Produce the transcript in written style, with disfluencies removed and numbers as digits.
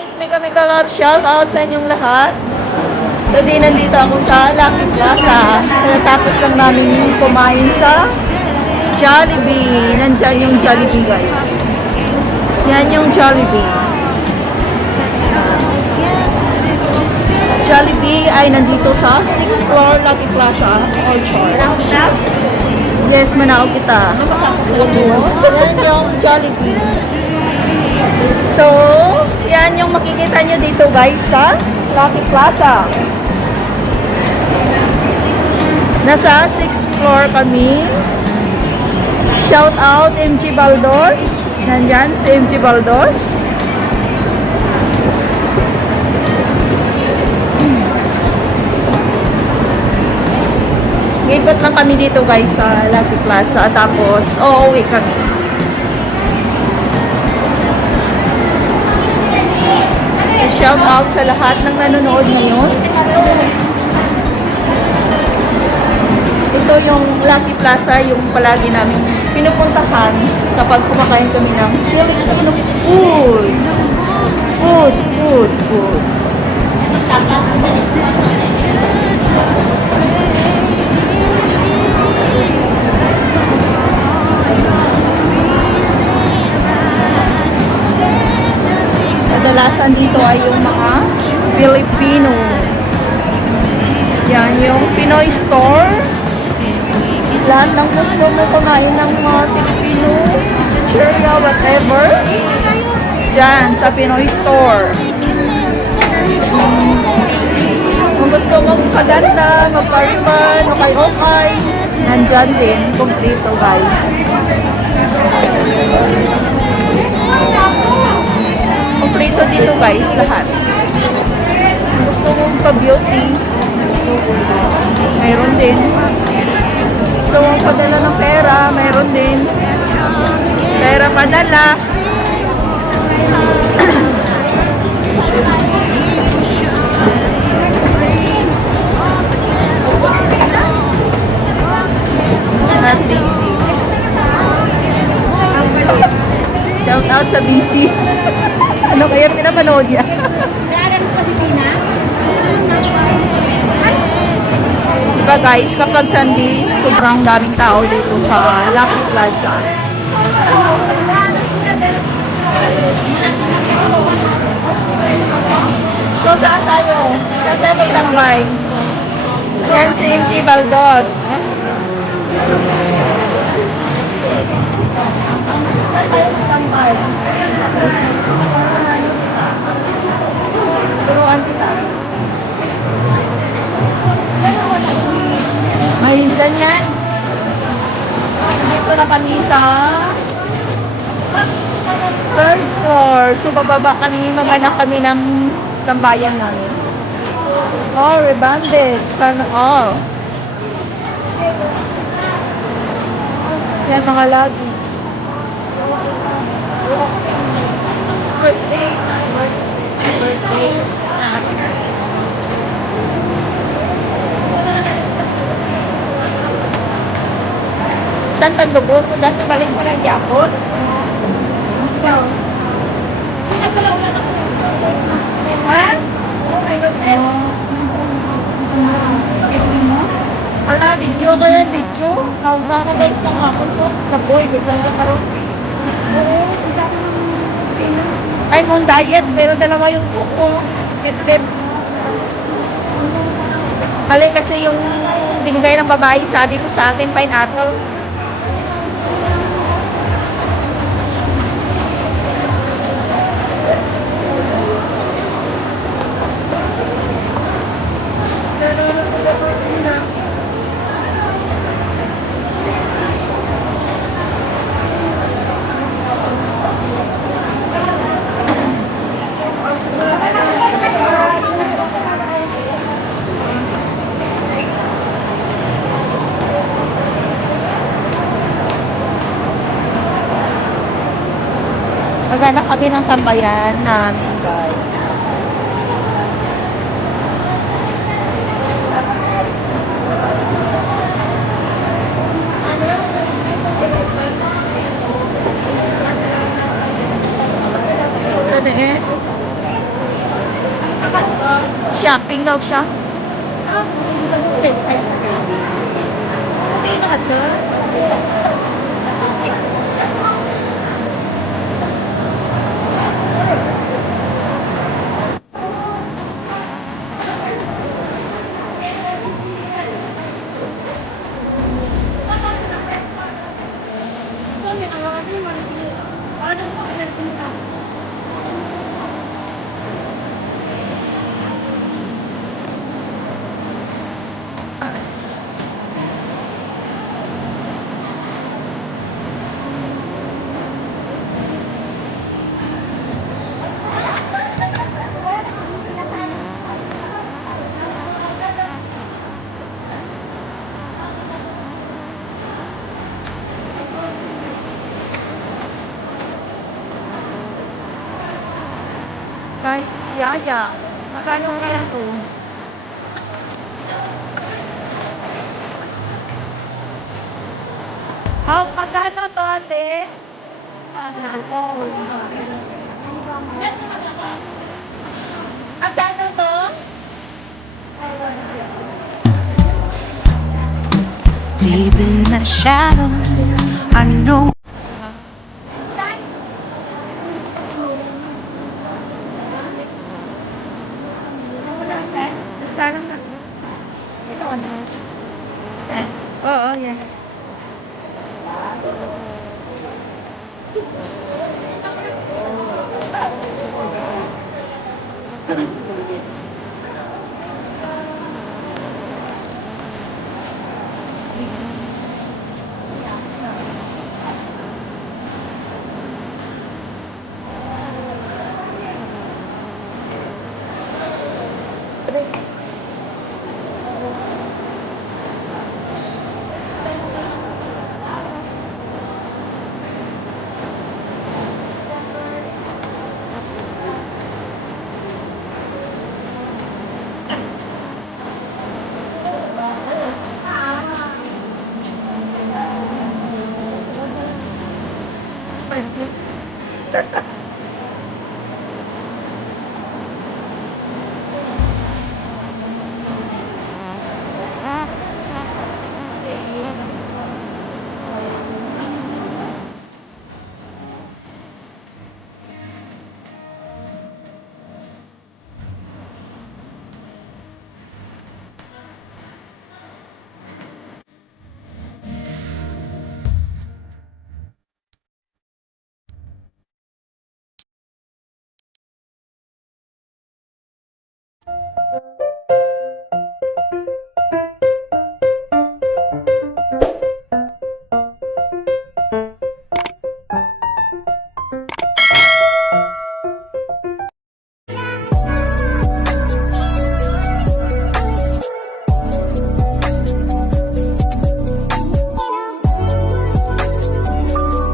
guys! Mega love shout out sa inyong lahat. Today nandito ako sa Lucky Plaza. Natapos lang namin kumain sa Jollibee. Nandyan yung Jollibee guys. Yan yung Jollibee. Jollibee ay nandito sa 6th floor Lucky Plaza. Orchard. Yes, manao kita. Yan yung Jollibee. So, yan yung makikita nyo dito guys sa Lucky Plaza. Nasa 6th floor kami. Shout out MG Baldos. Nandyan si MG Baldos. Ikot lang kami dito guys sa Lucky Plaza. Tapos, uuwi kami. Shout out sa lahat ng nanonood ngayon. Ito yung Lucky Plaza, yung palagi namin pinupuntahan kapag kumakain kami ng Filipino food. Food. Kadalasan dito ay yung mga Filipino. Yan yung Pinoy store. Lahat ng gusto mo kumain ng mga Filipino, chicheria, whatever. Diyan sa Pinoy store. Kung gusto mong paganda, magpariban, okay, nandyan din. Kompleto guys. Kompleto dito guys, lahat. Gusto mong pa-beauty, mayroon din. Gusto mong padala ng pera, mayroon din. Pera padala. Not busy. Shout out sa busy. Ano kaya pinapanood niya? Naalala mo pa si Tina? Diba guys, kapag Sunday, sobrang daming tao dito sa Lucky Plaza. So, saan tayo? Saan tayo magtambay? Yan si MG Baldos. Saan tayo magtambay? Turuan kita. May ganyan. Dito na kami sa third floor. So, bababa kami, maghanap kami ng tambayan namin. Oh, rebanded. Sana all. Yan, mga luggage. Birthday. Saan tandubor mo? Dati balik mo ng yapon? Ikaw. Ha? Ala, video ka yan, video. Kauga ka ba isang hapon ko? Kaboy, biglang ka karoon. Oo, ay, mong diet, pero dalawa yung kuko. Itlip. Mali kasi yung binigay ng babae, sabi ko sa akin, pineapple. Maghanap kami ng sambayan namin guys. Sa Shopping daw siya. Guys, yaya. Magkano kaya to? How, magkano to, ate? Magkano to? Deep in the shadow, I know. Sarang na. Oo, yan.